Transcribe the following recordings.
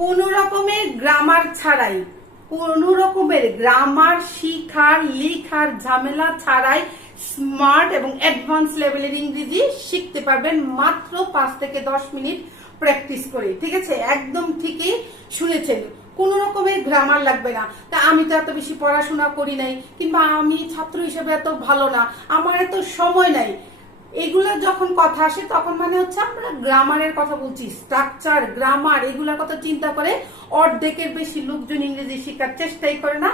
কোন রকমের গ্রামার ছাড়াই, কোন রকমের গ্রামার শিখার, লিখার ঝামেলা ছাড়াই স্মার্ট এবং অ্যাডভান্স লেভেলের ইংরেজি শিখতে পারবেন মাত্র পাঁচ থেকে দশ মিনিট প্র্যাকটিস করে ঠিক আছে? একদম ঠিকই শুনেছেন। কোন রকমের গ্রামার লাগবে না। তা আমি তো এত বেশি পড়াশোনা করি নাই, কিংবা আমি ছাত্র হিসেবে এত ভালো না, আমার এত সময় নাই। এগুলো যখন কথা আসে, তখন মানে হচ্ছে আমরা গ্রামারের কথা বলছি স্ট্রাকচার গ্রামার এগুলোর কথা চিন্তা করে অর্ধেকের বেশি লোকজন ইংরেজি শেখার চেষ্টাই করে না।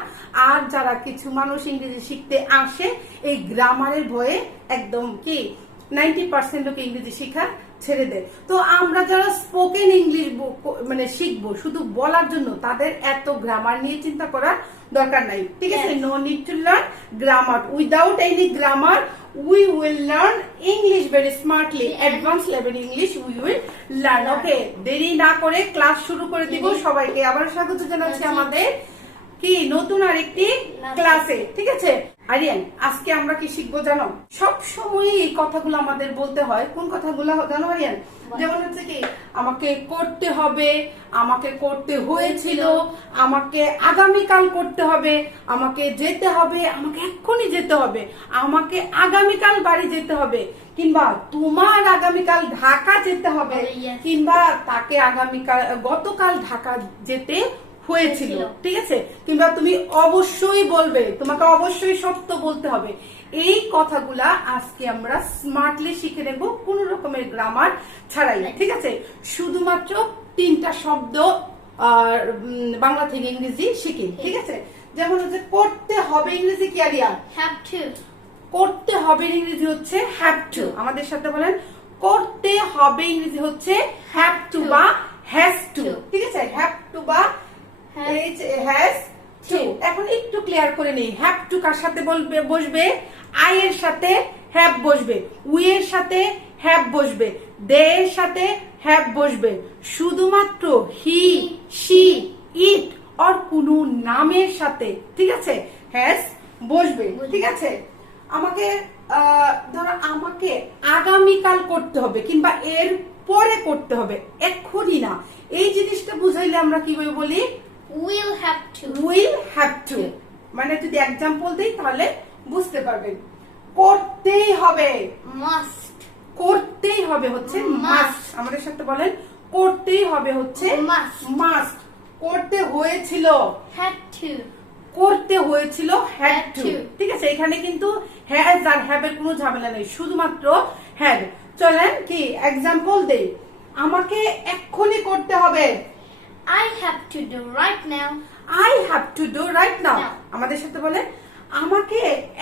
আর যারা কিছু মানুষ ইংরেজি শিখতে আসে, এই গ্রামারের ভয়ে একদম কি নাইনটি পার্সেন্ট লোক ইংরেজি শিখা ছেড়ে দেয়। তো আমরা যারা স্পোকেন ইংলিশ মানে শিখব শুধু বলার জন্য তাদের এত গ্রামার নিয়ে চিন্তা করার দরকার নাই। ঠিক আছে? No need to learn grammar without any grammar we will learn English english smartly smartly. Level English we will learn okay? দেরি না করে ক্লাস শুরু করে দিব সবাইকে। আবার স্বাগত জানাচ্ছি। আমাদের কি? নতুন আরেকটি. ক্লাসে ঠিক আছে? আরিয়ান আজকে আমরা কি শিখব জানো? সব সময় এই কথাগুলো আমাদের বলতে হয়। কোন কথাগুলো জানো আরিয়ান? যেমন হচ্ছে কি আমাকে করতে হবে আমাকে করতে হয়েছিল আমাকে আগামীকাল করতে হবে আমাকে যেতে হবে আমাকে এক্ষুনি যেতে হবে আমাকে আগামীকাল বাড়ি যেতে হবে কিংবা তোমার আগামীকাল ঢাকা যেতে হবে Oh, কিংবা তাকে আগামীকাল গতকাল ঢাকা যেতে হয়েছিল। ঠিক আছে? কিংবা তুমি অবশ্যই বলবে তোমাকে অবশ্যই সত্য বলতে হবে। এই কথাগুলা আজকে আমরা স্মার্টলি শিখে নেব কোন রকমের গ্রামার ছাড়াই ঠিক আছে? শুধুমাত্র তিনটা শব্দ আর, বাংলা থেকে ইংরেজি শিখি ঠিক আছে? যেমন হচ্ছে করতে হবে ইংরেজি কি আরিয়া to. করতে হবে ইংরেজি হচ্ছে হ্যাভ টু আমাদের সাথে বলেন করতে হবে ইংরেজি হচ্ছে হ্যাভ টু বা হ্যাজ টু ঠিক আছে? হ্যাভ টু বা হ্যাজ টু. এখন একটু ক্লিয়ার করে নেই। হ্যাভ টু কার সাথে বলবে বসবে? আই এর সাথে হ্যাভ বসবে। উই এর সাথে হ্যাভ বসবে। দে এর সাথে হ্যাভ বসবে। শুধুমাত্র হি শি ইট অর কোনো নামের সাথে। ঠিক আছে? হ্যাজ বসবে। ঠিক আছে? আমাকে ধরো আমাকে আগামীকাল করতে হবে কিংবা এর পরে করতে হবে। এক্ষুনি না। এই জিনিসটা বুঝাইলে আমরা কীভাবে বলি? Will have to. Will have to মানে যদি এক্সাম্পল দেই তাহলে বুঝতে পারবেন। করতেই হবে। Must. করতেই হবে হচ্ছে Must. মাস্ট আমাদের সাথে বলেন করতেই হবে হচ্ছে Must. মাস্ট করতে হয়েছিল। Had to. করতে হয়েছিল হ্যাড Had টু to. ঠিক আছে? এখানে কিন্তু হ্যাজ আর হ্যাভ এর কোনো ঝামেলা নেই। শুধুমাত্র হ্যাড চলেন কি? এক্সাম্পল দেই। আমাকে এক্ষুনি করতে হবে। I have to do right now. I have to do right now Now. আমাদের সাথে বলেন আমাকে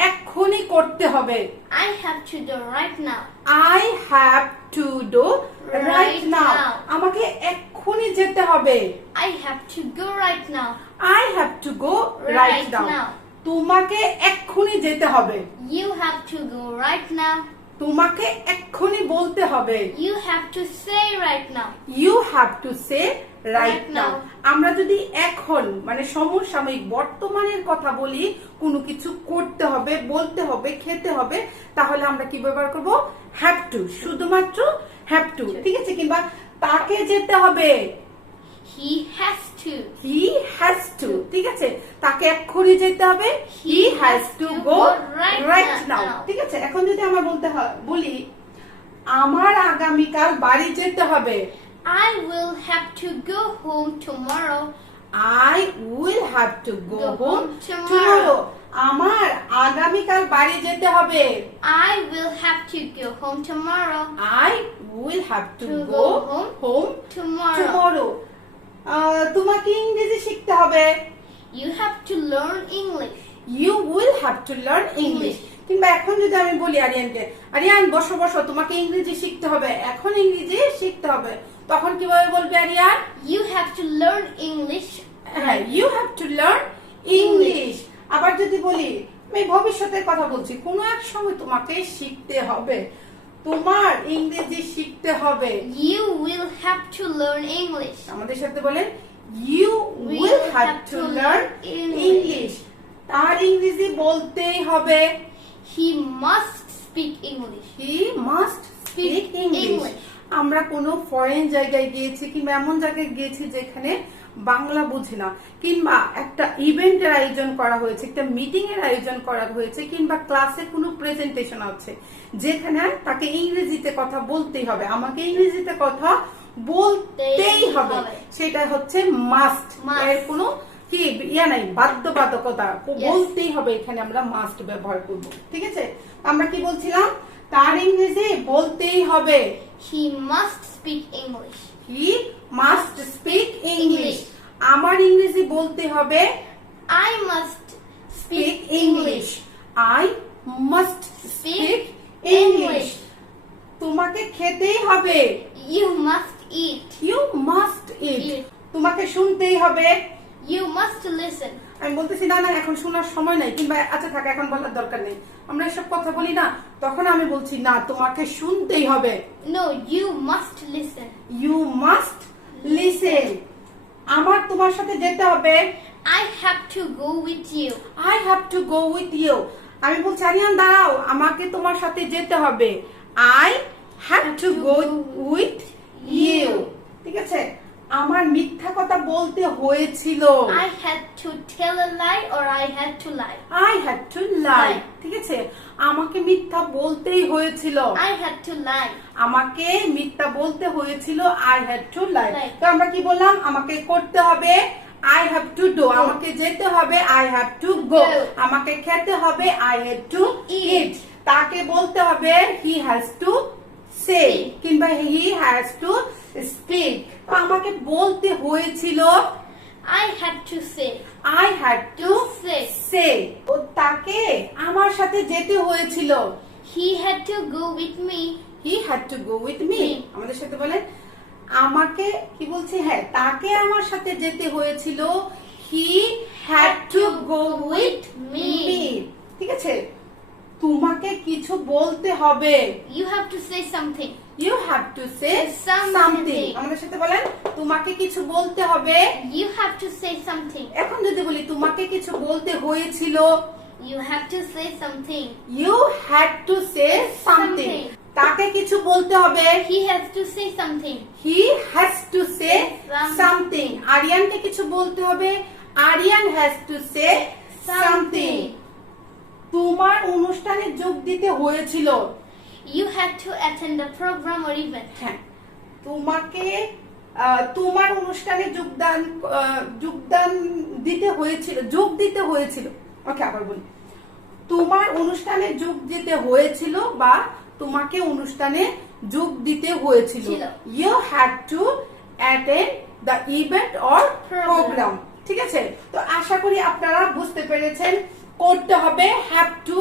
এক্ষুনি করতে হবে I have to do right now. I have to do right Right now now. আমাকে এক্ষুনি যেতে হবে I have to go right now. I have to go right Right now now. তোমাকে এক্ষুনি যেতে হবে You have to go right now. তোমাকে এক্ষুনি বলতে হবে You have to say right now. You have to say right now আমরা যদি এখন মানে সমসাময়িক বর্তমানের কথা বলি কোনো কিছু করতে হবে বলতে হবে খেতে হবে তাহলে আমরা কি ব্যবহার করব? হ্যাভ টু শুধুমাত্র হ্যাভ টু ঠিক আছে? কিংবা তাকে যেতে হবে। He has to. He has to ঠিক আছে? তাকে এক্ষুনি যেতে হবে। He has to go right. Now ঠিক আছে? এখন যদি আমরা বলতে বলি আমার আগামীকাল বাড়ি যেতে হবে। I will have to go home tomorrow. I will have to go Go home home tomorrow. আমার আগামীকাল বাড়ি যেতে হবে I will have to go home tomorrow. I will have to To go go home home Tomorrow. Tomorrow তোমাকে ইংরেজি শিখতে হবে You have to learn English. You will have to learn English English. কিংবা এখন যদি আমি বলি আরিয়ানকে আরিয়ান বসো বসো তোমাকে ইংরেজি শিখতে হবে এখন ইংরেজি শিখতে হবে তখন কীভাবে বলবে Aryan You have to learn English. হ্যাঁ you have to learn English আবার যদি বলি আমি ভবিষ্যতের কথা বলছি কোনো এক সময় তোমাকে শিখতে হবে। তোমার ইংরেজি শিখতে হবে। You will have to learn English. আমাদের সাথে বলেন you will have to learn English তার ইংরেজি বলতেই হবে। He must speak English he must speak English. আমরা কোনো ফরেন জায়গায় গিয়েছি কিংবা এমন জায়গায় গিয়েছি যেখানে বাংলা বুঝি না কিংবা একটা ইভেন্টের আয়োজন করা হয়েছে একটা মিটিং এর আয়োজন করা হয়েছে কিংবা ক্লাসে কোনো প্রেজেন্টেশন আছে যেখানে তাকে ইংরেজিতে কথা বলতেই হবে আমাকে ইংরেজিতে কথা বলতেই হবে। সেটা হচ্ছে মাস্ট. এর কোনো কি ইয়া নাই বাধ্যবাধকতা বলতেই হবে এখানে আমরা মাস্ট ব্যবহার করব ঠিক আছে আমরা কি বলছিলাম তার ইংরেজি বলতেই হবে। He must speak English. He must speak English আমার ইংরেজি বলতে হবে I must speak English I must speak English তোমাকে খেতেই হবে। You must eat you must eat তোমাকে শুনতেই হবে। You must listen. আমি বলতেছি না না এখন শোনার সময় নাই কিংবা আচ্ছা থাক এখন বলার দরকার নেই। আমরা এসব কথা বলি না তখন আমি বলছি না তোমাকে শুনতেই হবে। No you must listen you must listen আমার তোমার সাথে যেতে হবে। I have to go with you I have to go with you আমি বলছি আরিয়ান দাঁড়াও আমাকে তোমার সাথে যেতে হবে। I have to go with you ঠিক আছে? আমার মিথ্যা কথা বলতে হয়েছিল I had to tell a lie or I had to lie. I had to lie Lie. ঠিক আছে আমাকে মিথ্যা বলতেই হয়েছিল I had to lie. আমাকে মিথ্যা বলতে হয়েছিল I had to lie Lie. তো আমরা কি বললাম আমাকে করতে হবে আই হ্যাভ টু ডু আমাকে যেতে হবে I have to go Go. আমাকে খেতে হবে I have to Eat. Eat তাকে বলতে হবে হি হ্যাজ টু সে. কিংবা হি হ্যাজ টু স্পিক আমাকে বলতে হয়েছিল I had to say. I had to Say. সে ও তাকে আমার সাথে যেতে হয়েছিল He had to go with me. He had to go with me Me. আমাদের সাথে বলেন আমাকে কি বলছি হ্যাঁ তাকে আমার সাথে যেতে হয়েছিল he had to go with me me. ঠিক আছে তোমাকে কিছু বলতে হবে। You have to say something you have to say Something. Something আমাদের সাথে বলেন তোমাকে কিছু বলতে হবে। You have to say something এখন যদি বলি তোমাকে কিছু বলতে হয়েছিল। You have two say something you had to say something তাকে কিছু বলতে হবে। হি has two say something he has to say Something. Something আরিয়ানকে কিছু বলতে হবে। Aryan has to say something তোমার অনুষ্ঠানে যোগ দিতে হয়েছিল You had to attend a program or event. হ্যাঁ তোমাকে আহ, তোমার অনুষ্ঠানে যোগদান আহ, যোগদান দিতে হয়েছিল যোগ দিতে হয়েছিল ওকে আবার বলি তোমার অনুষ্ঠানে যোগ দিতে হয়েছিল বা তোমাকে অনুষ্ঠানে যোগ দিতে হয়েছিল ছিল। You had to attend the event or Program. Programme ঠিক আছে তো আশা করি আপনারা বুঝতে পেরেছেন করতে হবে হ্যাভ টু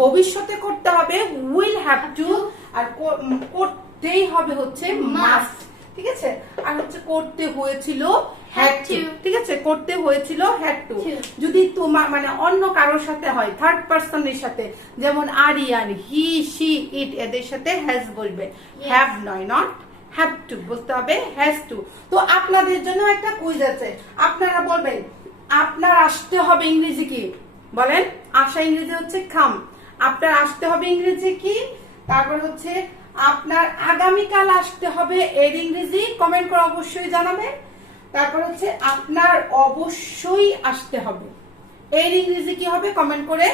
ভবিষ্যতে করতে হবে উইল হ্যাভ টু আর করতেই হবে হচ্ছে মাস্ট ঠিক আছে? আর হচ্ছে করতে হয়েছিল হ্যাড টু ঠিক আছে? করতে হয়েছিল হ্যাড টু যদি তোমার মানে অন্য কারোর সাথে হয় থার্ড পার্সনের সাথে যেমন আরিয়ান হি শি ইট এদের সাথে হ্যাজ বলবে। হ্যাভ নয় নট হ্যাভ টু বলতে হবে হ্যাজ টু তো আপনাদের জন্য একটা কুইজ আছে। আপনারা বলবেন আপনার আসতে হবে ইংরেজি কি? বলেন আসা ইংরেজি হচ্ছে খাম। আপনার আসতে হবে ইংরেজি কি? তারপর হচ্ছে, আপনার আগামীকাল আসতে হবে এর ইংরেজি কমেন্ট করে অবশ্যই জানাবেন। তারপর হচ্ছে, আপনার অবশ্যই আসতে হবে। এর ইংরেজি কি হবে? কমেন্ট করে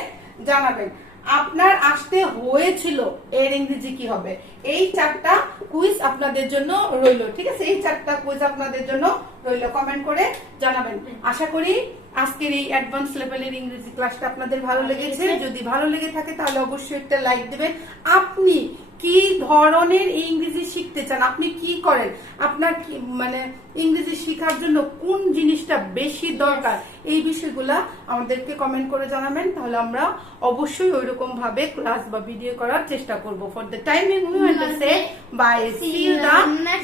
জানাবেন। আপনার আসতে হয়েছিল এর ইংরেজি কি হবে? এই চারটা কুইজ আপনাদের জন্য রইল ঠিক আছে? এই চারটা কুইজ আপনাদের জন্য রইল। কমেন্ট করে জানাবেন। আশা করি আজকের এই অ্যাডভান্স লেভেলের ইংরেজি ক্লাসটা আপনাদের ভালো লেগেছে। যদি ভালো লেগে থাকে তাহলে অবশ্যই একটা লাইক দেবেন। আপনি কি ধরনের ইংরেজি শিখতে চান? আপনি কি করেন? আপনার কি মানে ইংরেজি শেখার জন্য কোন জিনিসটা বেশি দরকার? এই বিষয়গুলা আমাদেরকে কমেন্ট করে জানাবেন তাহলে আমরা অবশ্যই ওইরকম ভাবে ক্লাস বা ভিডিও করার চেষ্টা করব। For the timing we want to say bye see you the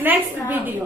next video